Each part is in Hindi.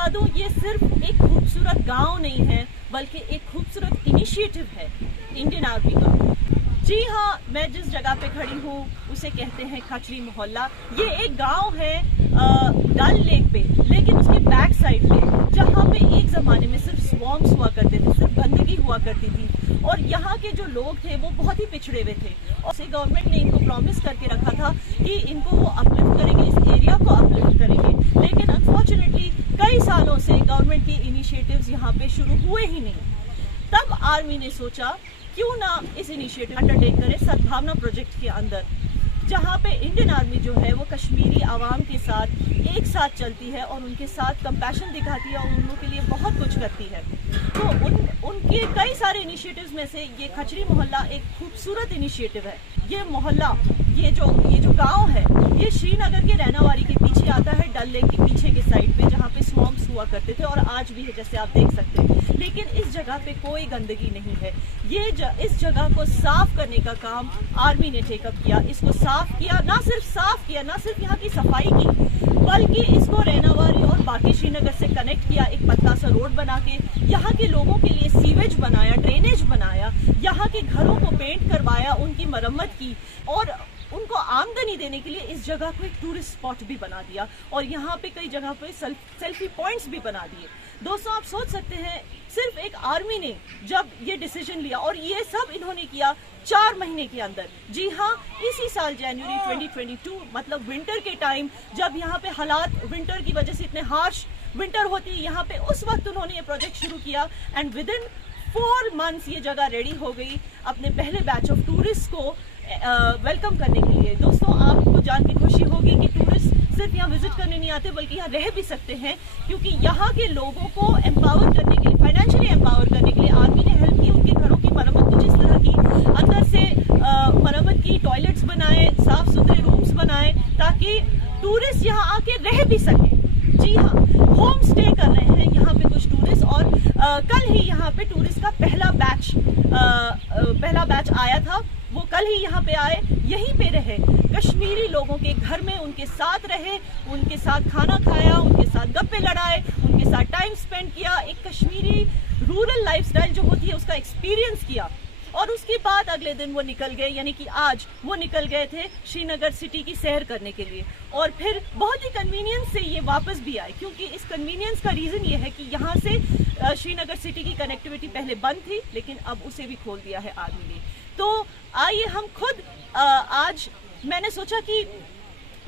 बता दूं, ये सिर्फ एक खूबसूरत गांव नहीं है बल्कि एक खूबसूरत इनिशिएटिव है इंडियन आर्मी का। जी हाँ, मैं जिस जगह पे खड़ी हूँ उसे कहते हैं खचरी मोहल्ला। ये एक गांव है डल लेक पे, लेकिन उसके बैक साइड पे जहाँ पे एक जमाने में सिर्फ स्वॉम्प्स हुआ करते थे, सिर्फ गंदगी हुआ करती थी और यहाँ के जो लोग थे वो बहुत ही पिछड़े हुए थे। और से गवर्नमेंट ने इनको प्रॉमिस करके रखा था कि इनको वो अपलिफ्ट करेंगे, इस एरिया को अपलिफ्ट करेंगे, लेकिन अनफॉर्चुनेटली कई सालों से गवर्नमेंट की इनिशिएटिव्स यहाँ पे शुरू हुए ही नहीं। तब आर्मी ने सोचा क्यों ना इस इनिशिएटिव अंडरटेक करे सद्भावना प्रोजेक्ट के अंदर, जहाँ पे इंडियन आर्मी जो है वो कश्मीरी आवाम के साथ एक साथ चलती है और उनके साथ कंपैशन दिखाती है और उन लोगों के लिए बहुत कुछ करती है। तो उनके कई सारे इनिशिएटिव्स में से ये खचरी मोहल्ला एक खूबसूरत इनिशिएटिव है। ये मोहल्ला, ये जो गांव है, ये श्रीनगर के रैनावारी के पीछे आता है, डल लेक के पीछे के साइड पे, जहाँ पे स्वॉम्प्स हुआ करते थे और आज भी है जैसे आप देख सकते हैं। लेकिन इस जगह पे कोई गंदगी नहीं है। इस जगह को साफ करने का काम आर्मी ने टेकअप किया। इसको साफ किया, ना सिर्फ यहाँ की सफाई की, बल्कि इसको रैनावारी और बाकी श्रीनगर से कनेक्ट किया। एक पतला सा रोड बना के यहाँ के लोगों के लिए सीवेज बनाया, ड्रेनेज बनाया, यहाँ के घरों को पेंट करवाया, उनकी मरम्मत की और उनको आमदनी देने के लिए इस जगह को एक टूरिस्ट स्पॉट भी बना दिया और यहाँ पे कई जगह पे सेल्फी पॉइंट्स भी बना दिए। दोस्तों, आप सोच सकते हैं सिर्फ एक आर्मी ने जब ये डिसीजन लिया, और ये सब इन्होंने किया 4 महीने के अंदर। जी हाँ, इसी साल जनवरी 2022, मतलब विंटर के टाइम, जब यहाँ पे हालात विंटर की वजह से इतने हार्श विंटर होती है यहाँ पे, उस वक्त उन्होंने ये प्रोजेक्ट शुरू किया एंड विद इन 4 मंथ्स ये जगह रेडी हो गई अपने पहले बैच ऑफ टूरिस्ट को वेलकम करने के लिए। दोस्तों, आपको जान के खुशी होगी कि टूरिस्ट सिर्फ यहाँ विजिट करने नहीं आते बल्कि यहाँ रह भी सकते हैं, क्योंकि यहाँ के लोगों को एम्पावर करने के लिए, फाइनेंशियली एम्पावर करने के लिए आर्मी ने हेल्प की। उनके घरों की मरम्मत कुछ इस तरह की, अंदर से मरम्मत की, टॉयलेट्स बनाए, साफ सुथरे रूम्स बनाए ताकि टूरिस्ट यहाँ आके रह भी सके। जी हाँ, होम स्टे कर रहे हैं यहाँ पे कुछ टूरिस्ट और कल ही यहाँ पे टूरिस्ट का पहला बैच आया था। वो कल ही यहाँ पे आए, यहीं पे रहे, कश्मीरी लोगों के घर में उनके साथ रहे, उनके साथ खाना खाया, उनके साथ गप्पे लड़ाए, उनके साथ टाइम स्पेंड किया, एक कश्मीरी रूरल लाइफस्टाइल जो होती है उसका एक्सपीरियंस किया। और उसके बाद अगले दिन वो निकल गए, यानी कि आज वो निकल गए थे श्रीनगर सिटी की सैर करने के लिए। और फिर बहुत ही कन्वीनियंस से ये वापस भी आए, क्योंकि इस कन्वीनियंस का रीज़न ये है कि यहाँ से श्रीनगर सिटी की कनेक्टिविटी पहले बंद थी, लेकिन अब उसे भी खोल दिया है आर्मी ने। तो आइए हम खुद आज मैंने सोचा कि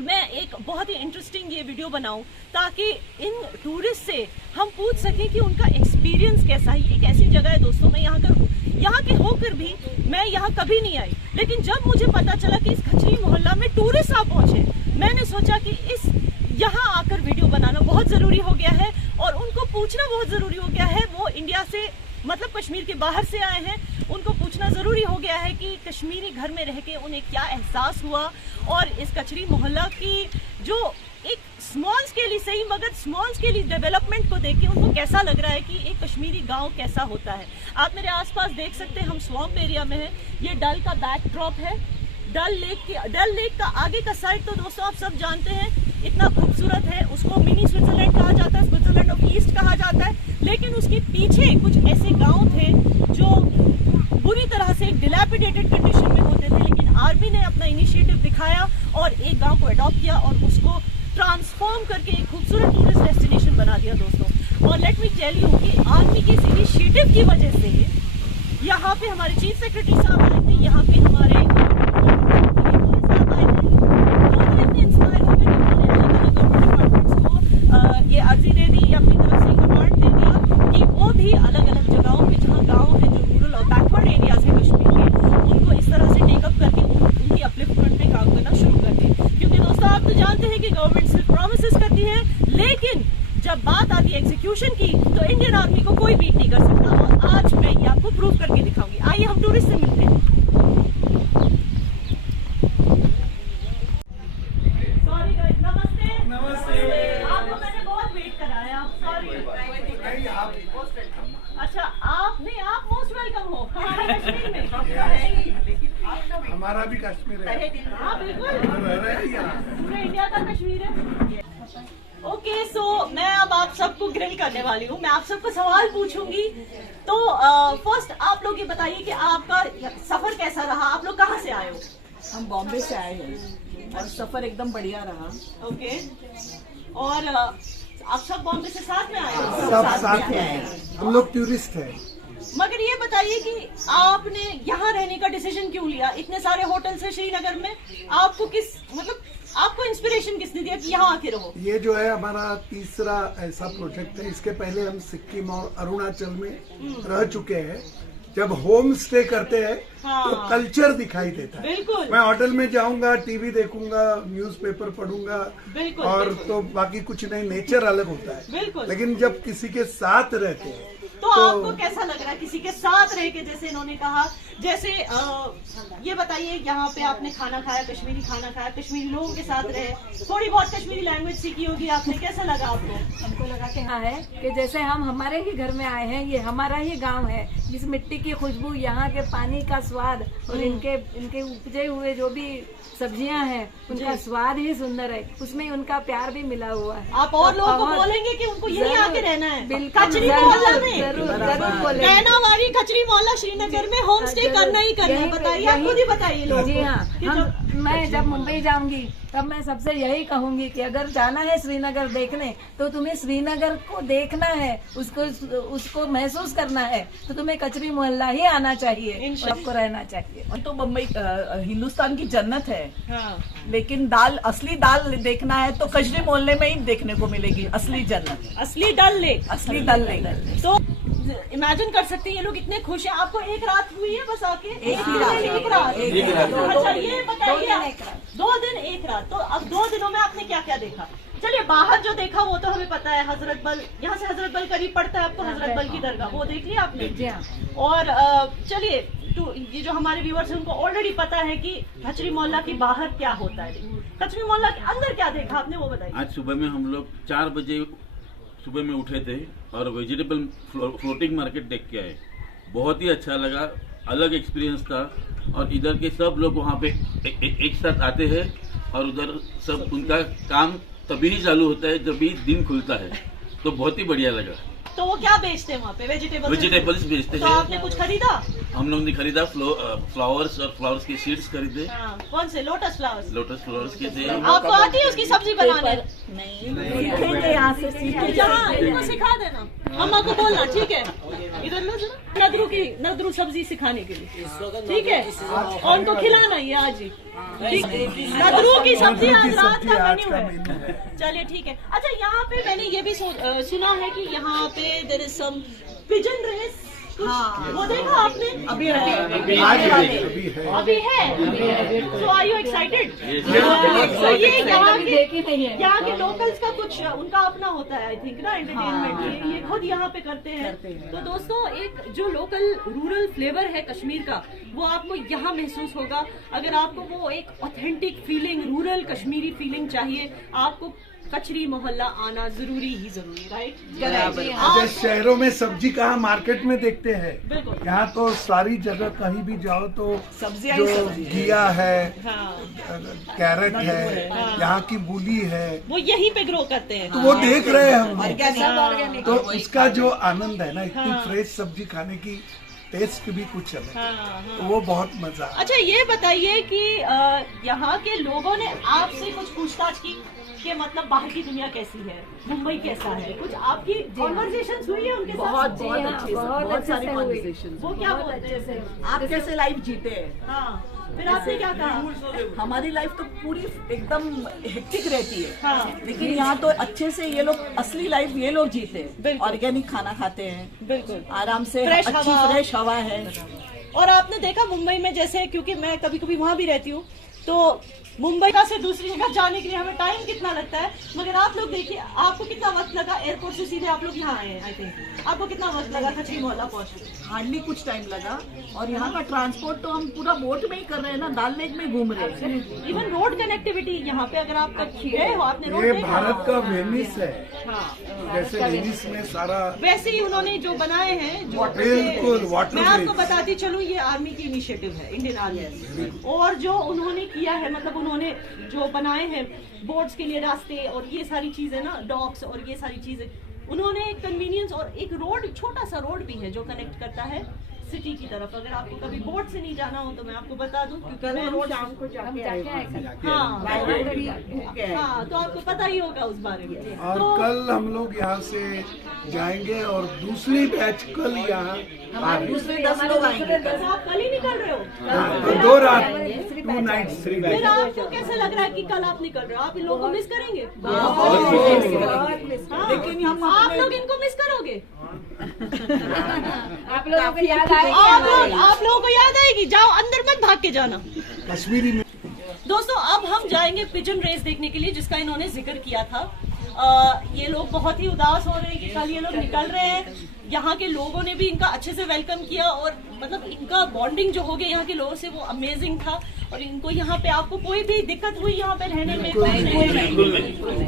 मैं एक बहुत ही इंटरेस्टिंग ये वीडियो बनाऊं ताकि इन टूरिस्ट से हम पूछ सकें कि उनका एक्सपीरियंस कैसा है। ये एक ऐसी जगह है दोस्तों, मैं यहाँ के होकर भी मैं यहाँ कभी नहीं आई, लेकिन जब मुझे पता चला कि इस खचरी मोहल्ला में टूरिस्ट आ पहुंचे, मैंने सोचा कि यहाँ आकर वीडियो बनाना बहुत जरूरी हो गया है और उनको पूछना बहुत जरूरी हो गया है। वो इंडिया से, मतलब कश्मीर के बाहर से आए हैं, उनको पूछना जरूरी हो गया है कि कश्मीरी घर में रह के उन्हें क्या एहसास हुआ और इस कचरी मोहल्ला की जो एक स्मॉल स्केल ही सही मगर स्मॉल स्केल डेवलपमेंट को देख के उनको कैसा लग रहा है कि एक कश्मीरी गांव कैसा होता है। आप मेरे आसपास देख सकते हैं, हम स्वॉम्प एरिया में हैं। ये डल का बैकड्रॉप है, डल लेक का आगे का साइड तो दोस्तों आप सब जानते हैं इतना खूबसूरत है, उसको मिनी स्विट्जरलैंड कहा जाता है, स्विट्जरलैंड ऑफ ईस्ट कहा जाता है। लेकिन उसके पीछे कुछ ऐसे गांव थे जो बुरी तरह से डिलैपिडेटेड कंडीशन में होते थे, लेकिन आर्मी ने अपना इनिशिएटिव दिखाया और एक गांव को अडॉप्ट किया और उसको ट्रांसफॉर्म करके एक खूबसूरत टूरिस्ट डेस्टिनेशन बना दिया दोस्तों। और लेट मी टेल यू कि आर्मी के इस इनिशिएटिव की वजह से यहाँ पे हमारे चीफ सेक्रेटरी साहब आए थे, यहाँ पे हमारे ये अर्जी दे दी, अपनी तरफ से कमांड दे दिया कि वो भी अलग अलग जगहों पे जहाँ गांव है जो रूरल और बैकवर्ड एरियाज है कश्मीर के, उनको इस तरह से टेकअप करके उनकी अपलिफ्टमेंट पे काम करना शुरू कर दें। क्योंकि दोस्तों आप तो जानते हैं कि गवर्नमेंट सिर्फ प्रॉमिसेस करती है, लेकिन जब बात आती है एग्जीक्यूशन की तो इंडियन आर्मी को कोई बीट नहीं कर सकता। और आज मैं ये आपको प्रूव करके दिखाऊंगी। आइए हम टूरिस्ट से मिलते हैं। अच्छा, आप मोस्ट वेलकम हो हमारे कश्मीर में। हमारा भी कश्मीर है। हाँ बिल्कुल, पूरे इंडिया का कश्मीर है। ओके, सो मैं अब आप सबको ग्रिल करने वाली हूँ, मैं आप सबको सवाल पूछूंगी। तो फर्स्ट आप लोग ये बताइए कि आपका सफर कैसा रहा, आप लोग कहाँ से आए हो? हम बॉम्बे से आए हैं और सफर एकदम बढ़िया रहा। ओके, और आप सब बॉम्बे से साथ में आए हो? सब साथ में हैं, हम लोग टूरिस्ट हैं। मगर ये बताइए कि आपने यहाँ रहने का डिसीजन क्यों लिया? इतने सारे होटल से श्रीनगर में, आपको किस मतलब आपको इंस्पिरेशन किसने दिया कि यहाँ आके रहो? ये जो है हमारा तीसरा ऐसा प्रोजेक्ट है। इसके पहले हम सिक्किम और अरुणाचल में रह चुके हैं। जब होम स्टे करते हैं तो कल्चर दिखाई देता है। बिल्कुल। मैं होटल में जाऊंगा, टीवी देखूंगा, न्यूज़पेपर पढ़ूंगा, बिल्कुल, और बिल्कुल। तो बाकी कुछ नहीं, नेचर अलग होता है। बिल्कुल। लेकिन जब किसी के साथ रहते हैं तो आपको कैसा लग रहा है किसी के साथ रह के? जैसे इन्होंने कहा, जैसे ये बताइए, यहाँ पे आपने खाना खाया, कश्मीरी खाना खाया, कश्मीरी लोगों के साथ रहे, थोड़ी बहुत कश्मीरी लैंग्वेज सीखी होगी आपने, कैसा लगा आपको? हमको लगा कि हाँ है कि जैसे हम हमारे ही घर में आए हैं, ये हमारा ही गांव है। इस मिट्टी की खुशबू, यहाँ के पानी का स्वाद और इनके उपजे हुए जो भी सब्जियां हैं उनका स्वाद ही सुंदर है, उसमें उनका प्यार भी मिला हुआ है। आप और लोगों को बोलेंगे कि उनको यही आके रहना है? बिल्कुल, कचरी मोहल्ला में, जरूर बोलेंगे। कैनावारी कचरी मोहल्ला श्रीनगर में होम स्टे करना ही करना है। बताइए, आप खुद ही बताइए लोगों जी को हाँ, कि मैं जब मुंबई जाऊंगी तब मैं सबसे यही कहूंगी कि अगर जाना है श्रीनगर देखने तो तुम्हें श्रीनगर को देखना है, उसको महसूस करना है, तो तुम्हें कचरी मोहल्ला ही आना चाहिए और आपको रहना चाहिए। तो मुंबई हिंदुस्तान की जन्नत है, हाँ। लेकिन असली दाल देखना है तो कचरी मोहल्ले में ही देखने को मिलेगी असली जन्नत, असली डल लेक। असली डल लेक। तो इमेजिन कर सकते हैं ये लोग इतने खुश हैं। आपको एक रात हुई है बस आके? एक रात। अच्छा, ये बताइए, 2 दिन 1 रात। तो अब 2 दिनों में आपने क्या क्या देखा? चलिए, बाहर जो देखा वो तो हमें पता है, हजरत बल, यहाँ से हजरत बल करीब पड़ता है आपको, हजरत बल की दरगाह, वो देख लिया आपने? जी हाँ। और चलिए, तो ये जो हमारे व्यूअर्स हैं उनको ऑलरेडी पता है कि कचरी मोहल्ला के बाहर क्या होता है, कचरी मोहल्ला के अंदर क्या देखा आपने, वो बताइए। आज सुबह में हम लोग 4 बजे सुबह में उठे थे और वेजिटेबल फ्लोटिंग मार्केट देख के आए। बहुत ही अच्छा लगा, अलग एक्सपीरियंस था। और इधर के सब लोग वहाँ पे एक साथ आते हैं और उधर सब उनका काम तभी ही चालू होता है जब भी दिन खुलता है, तो बहुत ही बढ़िया लगा। तो वो क्या बेचते हैं वहाँ पे? वेजिटेबल्स बेचते तो हैं। आपने कुछ खरीदा? हम लोग ने खरीदा फ्लावर्स और फ्लावर्स के सीड्स खरीदे। हाँ, कौन से? Lotus flowers. लोटस फ्लावर्स के थे। आपको आती है उसकी सब्जी बनाने? सीखेंगे यहाँ से, सीखेंगे। जहाँ इनको सिखा देना, अम्मा को बोलना, ठीक है? इधर लो जरा, नदरू सब्जी सिखाने के लिए, ठीक है? और उनको खिलाना ये आज ही, ठीक? नदरू की सब्जी आज रात का मेन्यू है। चलिए, ठीक है। अच्छा, यहाँ पे मैंने ये भी सुना है कि यहाँ पे there is some pigeon race, वो देखा आपने? अभी है। So are you excited? तो ये यहाँ देखी नहीं है। के लोकल्स का कुछ उनका अपना होता है, आई थिंक ना, एंटरटेनमेंट। ये खुद यहाँ पे करते हैं। तो दोस्तों, एक जो लोकल रूरल फ्लेवर है कश्मीर का, वो आपको यहाँ महसूस होगा। अगर आपको वो एक authentic feeling, rural Kashmiri feeling चाहिए, आपको कचरी मोहल्ला आना जरूरी, राइट? जैसे शहरों में सब्जी कहाँ मार्केट में देखते हैं, बिल्कुल। यहाँ तो सारी जगह कहीं भी जाओ तो सब्जियां जो ही सब्जी। घिया है, हाँ, कैरेट है, यहाँ की मूली है, वो यहीं पे ग्रो करते हैं। तो वो देख रहे हैं हम लोग। सब ऑर्गेनिक। तो उसका जो आनंद है ना, इतनी फ्रेश सब्जी खाने की टेस्ट भी कुछ अलग है, तो वो बहुत मजा आता है। अच्छा, ये बताइए कि यहाँ के लोगों ने आपसे कुछ पूछताछ की कि मतलब बाहर की दुनिया कैसी है, मुंबई कैसा है, कुछ आपकी कॉन्वर्सेशन हुई है उनके साथ? बहुत बहुत अच्छे सारी से हुई। कॉन्वर्सेशन। वो क्या बोलते हैं? आप कैसे लाइफ जीते हैं? हाँ, फिर आपने क्या कहा? हमारी लाइफ तो पूरी एकदम हेक्टिक रहती है, हाँ। लेकिन यहाँ तो अच्छे से ये लोग असली लाइफ ये लोग जीते हैं। बिल्कुल। ऑर्गेनिक खाना खाते हैं, बिल्कुल आराम से, फ्रेश अच्छी हवा। फ्रेश हवा है। और आपने देखा मुंबई में, जैसे क्योंकि मैं कभी कभी वहां भी रहती हूँ, तो मुंबई का से दूसरी जगह जाने के लिए हमें टाइम कितना लगता है, मगर आप लोग देखिए, आपको कितना वक्त लगा एयरपोर्ट से सीधे आप लोग यहाँ आए हैं? आई थिंक आपको कितना वक्त लगा कचरी मोहल्ला पहुंचने? हार्डली कुछ टाइम लगा। और यहाँ का ट्रांसपोर्ट तो हम पूरा बोट में ही कर रहे हैं ना, दाल लेक में घूम रहे हैं। इवन रोड कनेक्टिविटी यहाँ पे, अगर आप गए हो, आपने रोड ये देखा? भारत का वेनिस है, हाँ, जैसे वेनिस में सारा वैसे ही उन्होंने जो बनाए हैं, जो बिल्कुल वाटर मैं आपको बताती चलूँ, ये आर्मी की इनिशिएटिव है, इंडियन आर्मी। और जो उन्होंने किया है, मतलब उन्होंने जो बनाए हैं बोट्स के लिए रास्ते और ये सारी चीजें ना, डॉक्स और ये सारी चीजें, उन्होंने एक कन्वीनियंस और एक रोड, छोटा सा रोड भी है जो कनेक्ट करता है सिटी की तरफ। अगर आपको कभी बोट से नहीं जाना हो तो मैं आपको बता दूं, क्योंकि मैं रोड शाम को जाके हाँ, तो आपको पता ही होगा उस बारे में। और तो कल हम लोग यहाँ से जाएंगे और दूसरी बैच कल यहाँ आ रही है। दूसरे 10 लोग आएंगे। तो आप कल ही निकल रहे हो? हाँ, 2 रात 2 नाइट्स 3 फिर डेज। आपको कैसे लग रहा है कि कल आप निकल रहे हो? आप इन लोगों को मिस करेंगे? लेकिन हम आप लोग इनको मिस करोगे? आप लोगों को याद आएगी? आप लोगों को याद आएगी? जाओ अंदर मत भाग के जाना। कश्मीरी में दोस्तों अब हम जाएंगे पिजन रेस देखने के लिए, जिसका इन्होंने जिक्र किया था। ये लोग बहुत ही उदास हो रहे हैं कि कल ये लोग निकल रहे हैं। यहाँ के लोगों ने भी इनका अच्छे से वेलकम किया और मतलब इनका बॉन्डिंग जो हो गया यहाँ के लोगों से वो अमेजिंग था। और इनको यहाँ पे आपको कोई भी दिक्कत हुई यहाँ पे रहने में?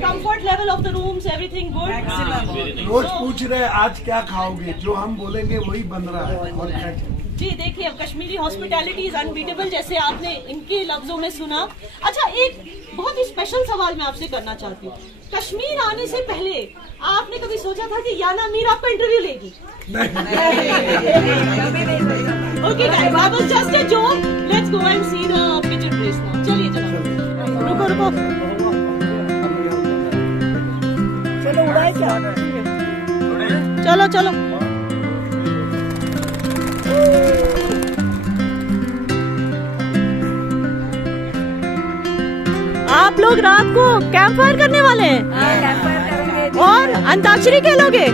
Comfort level of the rooms, everything good. रोज पूछ रहे हैं आज क्या खाओगे, जो हम बोलेंगे वही बन रहा है। और क्या चाहिए? जी देखिए, अब कश्मीरी हॉस्पिटैलिटी इज अनबीटेबल, जैसे आपने इनके लफ्जों में सुना। अच्छा, एक बहुत ही स्पेशल सवाल मैं आपसे करना चाहती हूँ। कश्मीर आने से पहले आपने कभी सोचा था कि याना मीर आपका इंटरव्यू लेगी? Okay guys, that was just a joke. Let's go and see the pigeon race now. चलिए चलो, रुको रुको, चलो उड़ाए क्या? चलो चलो। आप लोग रात को कैंप फायर करने वाले हैं और अंताक्षरी खेलोगे?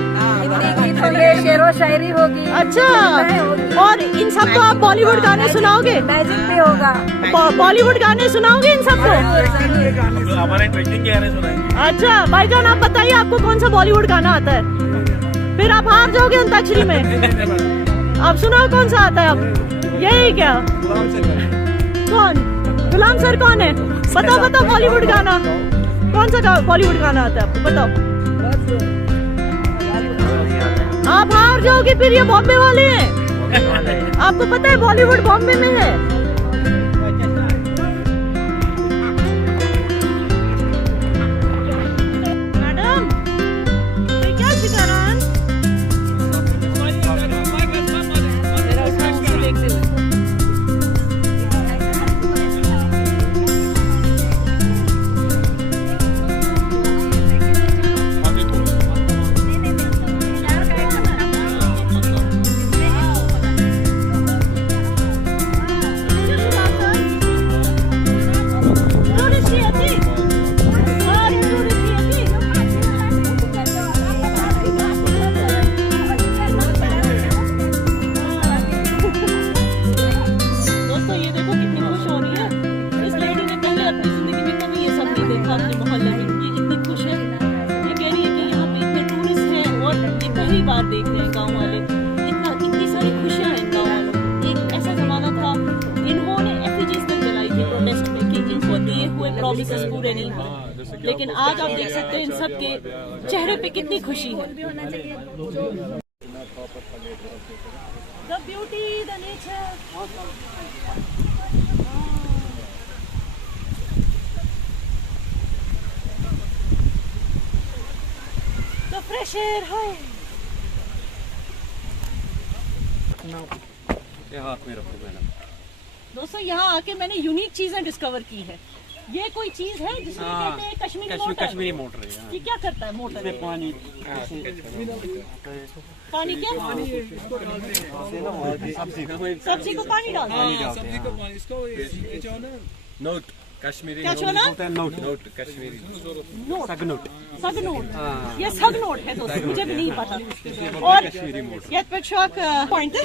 शेरो शायरी होगी। अच्छा, और इन सबको आप बॉलीवुड गाने सुनाओगे? मैजिक भी होगा। बॉलीवुड गाने सुनाओगे इन सबको? हमारे ट्रेकिंग के गाने सुनाएंगे। अच्छा भाईजान, आप बताइए आपको कौन सा बॉलीवुड गाना आता है? फिर आप हार जाओगे अंताक्षरी में। आप सुनाओ कौन सा आता है? अब यही क्या? कौन? गुलाम सर कौन है? बताओ बताओ, बॉलीवुड गाना कौन सा बॉलीवुड गाना आता है आपको? बताओ। आप हार जाओगे फिर, ये बॉम्बे वाले हैं। आपको पता है बॉलीवुड बॉम्बे में है। मैडम ये क्या सिखा रहा है? बार देख रहे हैं गांव वाले। इतनी सारी खुशियां हैं गांव वालों। एक ऐसा जमाना था, इन्होंने एफिजीज तक जलाई थी प्रोटेस्ट में कि इनको दिए हुए प्रॉमिसेस पूरे नहीं हुए, लेकिन आज आप देख सकते हैं इन सब के चेहरे पे कितनी खुशी है। The beauty, the nature, the fresh air है। हाथ में रखो मैडम। दोस्तों यहाँ आके मैंने यूनिक चीजें डिस्कवर की है। ये कोई चीज है जिसमें कहते हैं कश्मीरी मोटर। है। ये क्या करता है मोटर? पानी पानी क्या? सब्जी को पानी डालता है। नोट कश्मीरी क्या छोला? नोट कश्मीरी सगनोट। सगनोट, ये सगनोट है दोस्तों, मुझे भी नहीं पता। और ये पॉइंट है,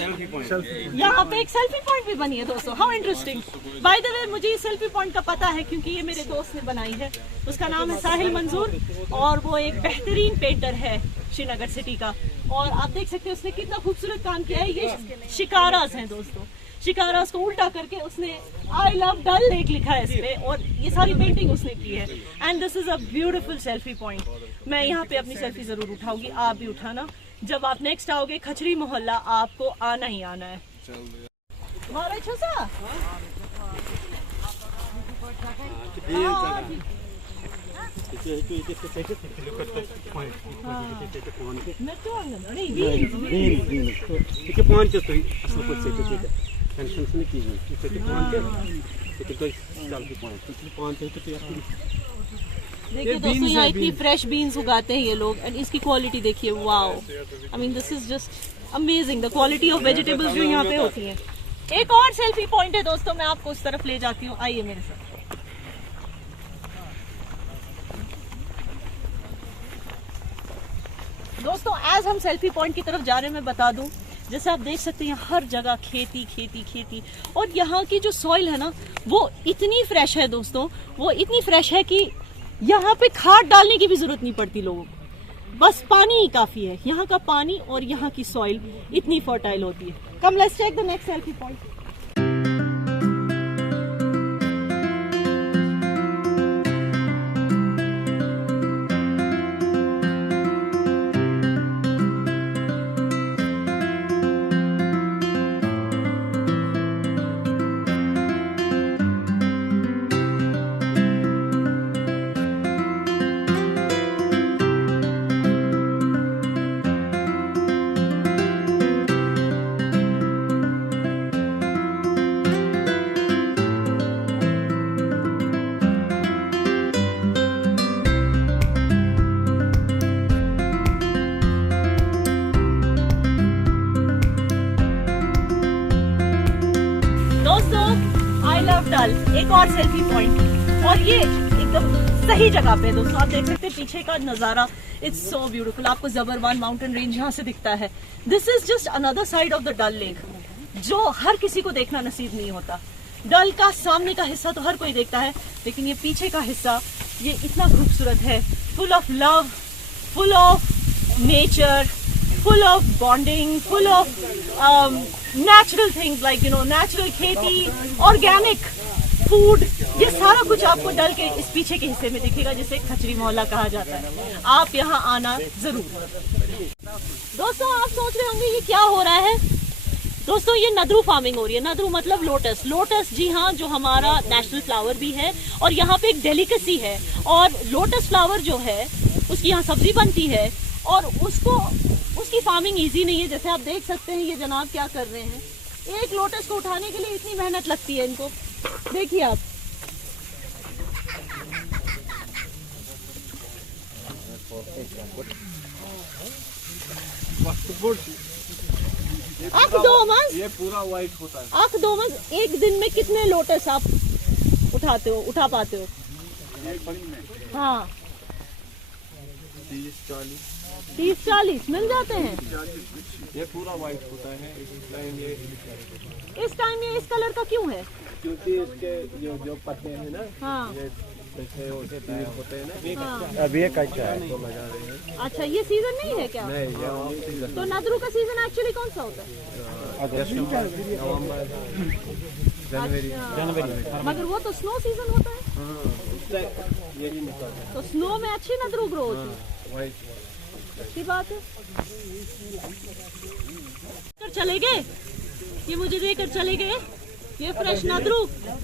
यहाँ पे एक सेल्फी पॉइंट भी बनी है दोस्तों। How interesting. By the way, मुझे ये सेल्फी पॉइंट का पता है क्योंकि ये मेरे दोस्त ने बनाई है। उसका नाम है साहिल मंजूर और वो एक बेहतरीन पेंटर है श्रीनगर सिटी का। और आप देख सकते हैं उसने कितना खूबसूरत काम किया है। ये शिकारास हैं दोस्तों, शिकारास को उल्टा करके उसने आई लव डल लेक लिखा है इस पे और ये सारी पेंटिंग उसने की है। And this is a beautiful selfie point. मैं यहाँ पे अपनी सेल्फी जरूर उठाऊंगी, आप भी उठाना। जब आप नेक्स्ट आओगे खचरी मोहल्ला, आपको आना ही आना है। बहुत अच्छा सा ఇక పాయింట్ చేస్తాయి అసలు వచ్చేది టెన్షన్స్ ని कीजिए इसे पाँच तो चाल की पाँच तो देखिए दोस्तों, यहाँ इतनी फ्रेश बीन्स उगाते हैं ये लोग एंड इसकी क्वालिटी देखिए, wow, I mean this is just amazing the quality of vegetables जो यहाँ पे होती हैं। एक और सेल्फी पॉइंट है दोस्तों, मैं आपको उस तरफ ले जाती हूँ, आइए मेरे साथ। दोस्तों एज हम सेल्फी पॉइंट की तरफ जा रहे हैं, मैं बता दूं, जैसे आप देख सकते हैं हर जगह खेती खेती खेती, और यहाँ की जो सॉइल है ना वो इतनी फ्रेश है दोस्तों, वो इतनी फ्रेश है कि यहाँ पे खाद डालने की भी जरूरत नहीं पड़ती लोगों को, बस पानी ही काफी है। यहाँ का पानी और यहाँ की सॉइल इतनी फर्टाइल होती है। Come let's take the next selfie point. एक और सेल्फी पॉइंट, और ये एकदम सही जगह पे है दोस्तों। आप देख सकते हैं पीछे का नजारा, इट्स सो ब्यूटीफुल। आपको जबरवान माउंटेन रेंज यहाँ से दिखता है। This is just another side of the Dal lake, जो हर किसी को देखना नसीब नहीं होता। डल का सामने का हिस्सा तो हर कोई देखता है, लेकिन ये पीछे का हिस्सा ये इतना खूबसूरत है, full of love, full of nature, full of bonding, full of natural things like natural खेती, ऑर्गेनिक फूड, ये सारा कुछ आपको डल के इस पीछे के हिस्से में दिखेगा, जिसे खचरी मोहल्ला कहा जाता है। आप यहाँ आना जरूर। दोस्तों आप सोच रहे होंगे ये क्या हो रहा है। दोस्तों ये नदरू फार्मिंग हो रही है। नदरू मतलब लोटस। लोटस, जी हाँ, जो हमारा नेशनल फ्लावर भी है और यहाँ पे एक डेलिकेसी है। और लोटस फ्लावर जो है उसकी यहाँ सब्जी बनती है, और उसकी फार्मिंग इजी नहीं है। जैसे आप देख सकते हैं ये जनाब क्या कर रहे हैं, एक लोटस को उठाने के लिए इतनी मेहनत लगती है इनको, देखिए आप। ये पूरा व्हाइट होता है। आँख दो मंस, एक दिन में कितने लोटस आप उठा पाते हो? हाँ 30-40 मिल जाते हैं। ये पूरा व्हाइट होता है। इस टाइम ये इस कलर का क्यों है? क्योंकि इसके जो पत्ते हैं ना, हाँ जैसे होते हैं ना, हाँ। अभी ये कच्चा है तो लगा रहे हैं। अच्छा, ये सीजन नहीं है क्या? नहीं, ये सीजन। तो नदरू का सीजन एक्चुअली कौन सा होता है? अगस्त, नवंबर, जनवरी। अच्छा, मगर वो तो स्नो सीजन होता है। यही निकलता है। तो स्नो में अच्छी नदरू ग्रो होती है। व्हाइट अच्छी बात है। चले गए, ये मुझे देकर चले गए, ये फ्रेश नदरू।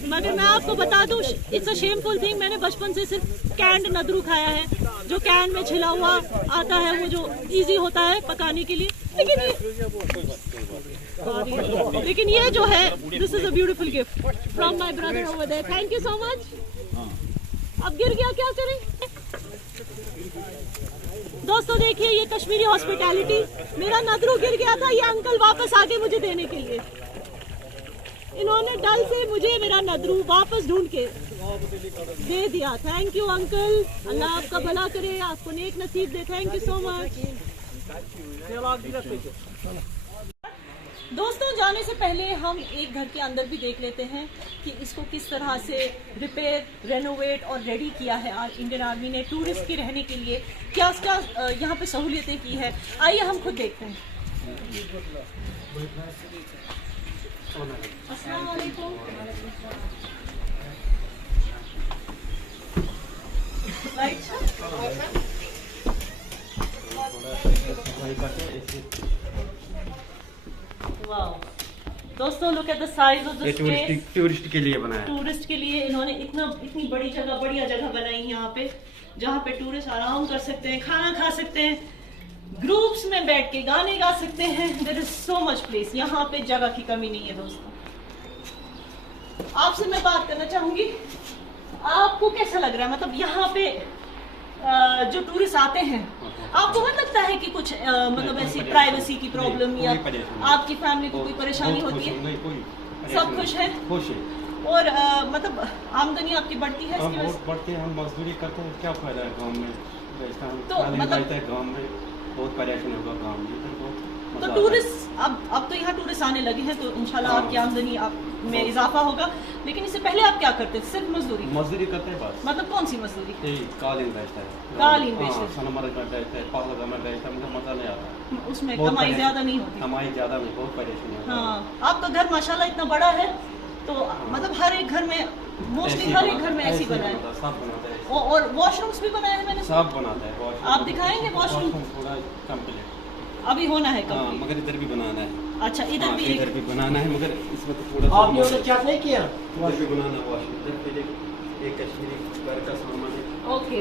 मगर मैं आपको बता दूं, इट्स अ शेमफुल थिंग, मैंने बचपन से सिर्फ कैंड नदरू खाया है, जो कैन में छिला हुआ आता है, वो जो इजी होता है पकाने के लिए। लेकिन ये जो है, this is a beautiful gift from my brother over there. Thank you so much. अब गिर गया, क्या करें दोस्तों। देखिए ये कश्मीरी हॉस्पिटैलिटी, मेरा नदरू गिर गया था, ये अंकल वापस आ गए मुझे देने के लिए। इन्होंने डल से मुझे मेरा नदरू वापस ढूंढ के दे दिया। थैंक यू अंकल, अल्लाह आपका भला करे, आपको नेक नसीब दे। Thank you so much. दोस्तों जाने से पहले हम एक घर के अंदर भी देख लेते हैं कि इसको किस तरह से रिपेयर, रेनोवेट और रेडी किया है इंडियन आर्मी ने टूरिस्ट के रहने के लिए। क्या क्या यहाँ पे सहूलियतें की है, आइए हम खुद देखते हैं। अस्सलाम वालेकुम। दोस्तों दोस्तों look at the size of the ये स्पेस। टूरिस्ट के लिए बनाया है। टूरिस्ट के लिए इन्होंने इतनी बड़ी जगह, बढ़िया जगह बनाई यहाँ पे, जहाँ पे टूरिस्ट आराम कर सकते हैं, खाना खा सकते हैं, ग्रुप्स में बैठ के गाने गा सकते हैं। There is so much place, यहाँ पे जगह की कमी नहीं है दोस्तों। आपसे मैं बात करना चाहूंगी, आपको कैसा लग रहा है, मतलब यहाँ पे जो टूरिस्ट आते हैं, आपको मत लगता है कि कुछ मतलब ऐसी प्राइवेसी की प्रॉब्लम या आपकी फैमिली को कोई परेशानी होती है? सब खुश है? खुश है। और मतलब आमदनी आपकी बढ़ती है इसकी वजह से? बढ़ते हैं, हम मजदूरी करते हैं, क्या फायदा है गाँव में? तो मतलब गाँव में बहुत परेशानी होगा गाँव में। तो टूरिस्ट अब तो यहाँ टूरिस्ट आने लगे हैं, तो इंशाल्लाह आपकी आमदनी में इजाफा होगा। लेकिन इससे पहले आप क्या करते थे? सिर्फ मजदूरी करते हैं बस। मतलब कौन सी मजदूरी? कालीन बेचता है। कालीन बेचते हैं। सोनमर्ग में बेचता है, पहलगाम में बेचता है, मुझे मजा नहीं आता। उसमें कमाई ज्यादा नहीं होती। कमाई ज्यादा नहीं, बहुत परेशानी होती है। हाँ, आपका घर माशाल्लाह इतना बड़ा है, तो मतलब हर एक घर में, मोस्टली हर एक घर में ऐसी बना है। सब बनाते हैं। और वॉशरूम्स भी बनाए हैं मैंने? सब बनाता है। आप दिखाएंगे वॉशरूम? पूरा कंप्लीट अभी होना है हाँ, कंप्लीट। मगर इधर भी बनाना है। अच्छा, इधर भी इधर भी बनाना है, मगर इसमें तो थोड़ा आपने उधर क्या नहीं किया? इधर भी बनाना है वॉशरूम। एक कश्मीरी घर का सामान है। ओके,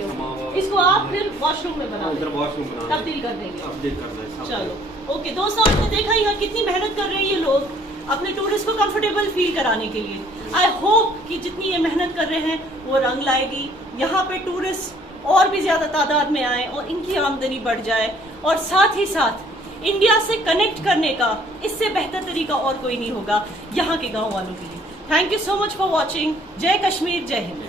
इसको आप फिर वॉशरूम में बना उधर वॉशरूम बनाना है, तब्दील कर देंगे। अपडेट करना है सब। चलो ओके दोस्तों, आपने देखा यहाँ कितनी मेहनत कर रहे हैं ये लोग अपने टूरिस्ट को कंफर्टेबल फील कराने के लिए। आई होप कि जितनी ये मेहनत कर रहे हैं वो रंग लाएगी, यहाँ पे टूरिस्ट और भी ज्यादा तादाद में आए और इनकी आमदनी बढ़ जाए, और साथ ही साथ इंडिया से कनेक्ट करने का इससे बेहतर तरीका और कोई नहीं होगा यहाँ के गाँव वालों के लिए। Thank you so much for watching. जय कश्मीर, जय हिंद।